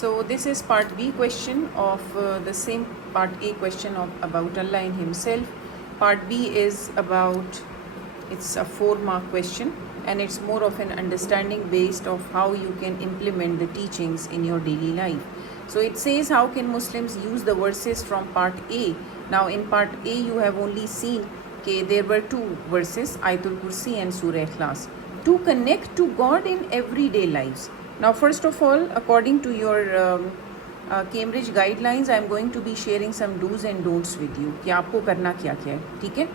So this is part B question of the same part A question of about Allah and Himself. Part B is about, it's a 4-mark question and it's more of an understanding based of how you can implement the teachings in your daily life. So it says, how can Muslims use the verses from part A? Now in part A you have only seen there were 2 verses, Ayatul Kursi and Surah Ikhlas, to connect to God in everyday lives. Now first of all, according to your Cambridge guidelines, I am going to be sharing some do's and don'ts with you कि आपको करना क्या क्या है, ठीक है?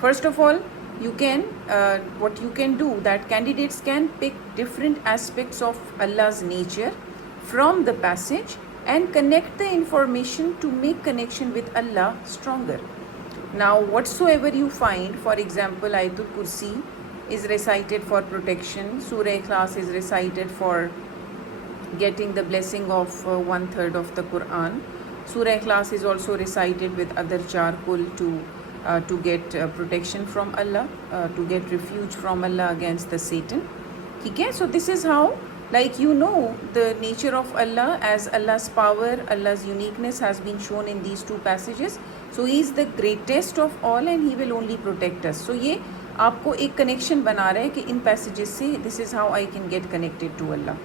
First of all, you can what you can do, that candidates can pick different aspects of Allah's nature from the passage and connect the information to make connection with Allah stronger. Now whatsoever you find, for example, Ayatul Kursi is recited for protection, Surah Ikhlas is recited for getting the blessing of 1/3 of the Quran. Surah Ikhlas is also recited with other charcoal to get protection from Allah, to get refuge from Allah against the Satan. Okay? So this is how, like, you know, the nature of Allah, as Allah's power, Allah's uniqueness has been shown in these 2 passages. So He is the greatest of all and He will only protect us. So ये आपको एक connection बना रहा है कि इन passages से this is how I can get connected to Allah.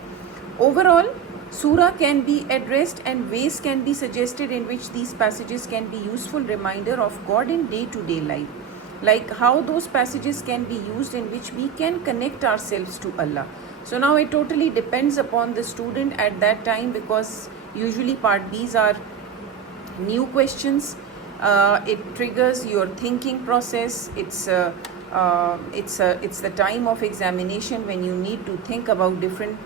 Overall, surah can be addressed and ways can be suggested in which these passages can be useful reminder of God in day-to-day life. Like how those passages can be used in which we can connect ourselves to Allah. So now it totally depends upon the student at that time, because usually part B's are new questions. It triggers your thinking process. It's the time of examination when you need to think about different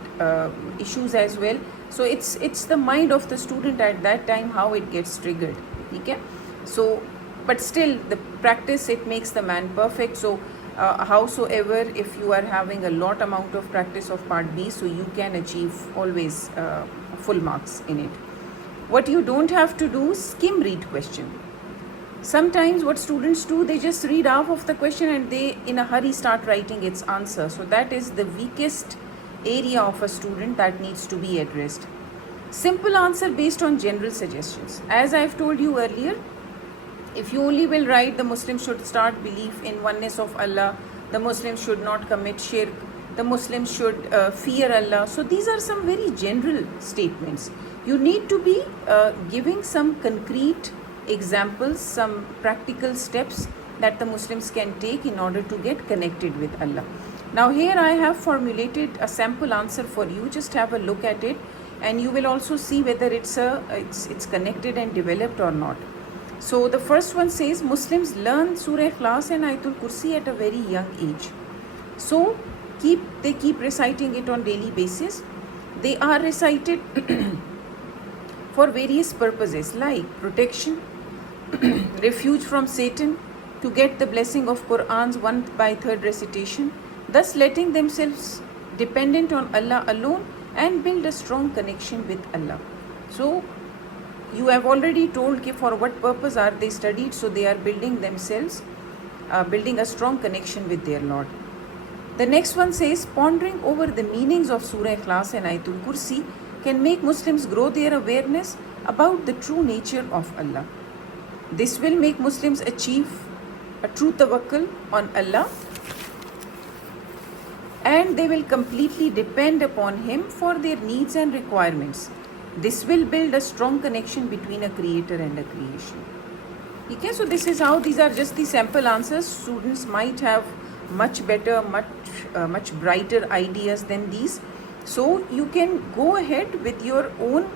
issues as well. So it's the mind of the student at that time how it gets triggered. Okay? So but still the practice, it makes the man perfect. So howsoever, if you are having a lot amount of practice of part B, so you can achieve always full marks in it. What you don't have to do, skim read question. Sometimes what students do, they just read half of the question and they in a hurry start writing its answer. So that is the weakest area of a student that needs to be addressed. Simple answer based on general suggestions. As I've told you earlier, if you only will write the Muslims should start belief in oneness of Allah, the Muslims should not commit shirk, the Muslims should fear Allah. So these are some very general statements. You need to be giving some concrete examples, some practical steps that the Muslims can take in order to get connected with Allah. Now here I have formulated a sample answer for you. Just have a look at it and you will also see whether it's connected and developed or not. So the first one says, Muslims learn Surah Ikhlas and Ayatul Kursi at a very young age. So they keep reciting it on daily basis. They are recited for various purposes like protection, refuge from Satan, to get the blessing of Quran's 1/3 recitation, thus letting themselves dependent on Allah alone and build a strong connection with Allah. So you have already told for what purpose are they studied. So they are building themselves, building a strong connection with their Lord. The next one says, pondering over the meanings of Surah Ikhlas and Ayatul Kursi can make Muslims grow their awareness about the true nature of Allah. This will make Muslims achieve a true tawakkul on Allah and they will completely depend upon Him for their needs and requirements. This will build a strong connection between a creator and a creation. Okay, so this is how, these are just the sample answers. Students might have much better, much brighter ideas than these. So you can go ahead with your own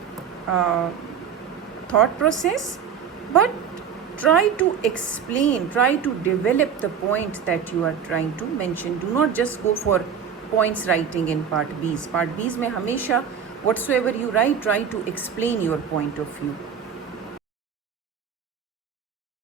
thought process, but try to explain, try to develop the point that you are trying to mention. Do not just go for points writing in part B's. Part B's में हमेशा whatsoever you write, try to explain your point of view.